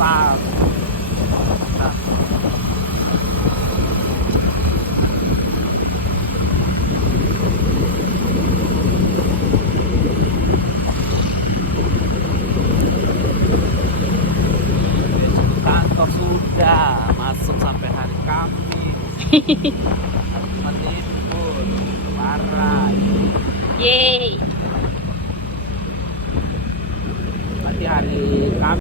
besar. Nah, kantor sudah masuk sampai hari Kamis. Hari Jumat libur. Parah. Yeay. Nanti hari Kamis.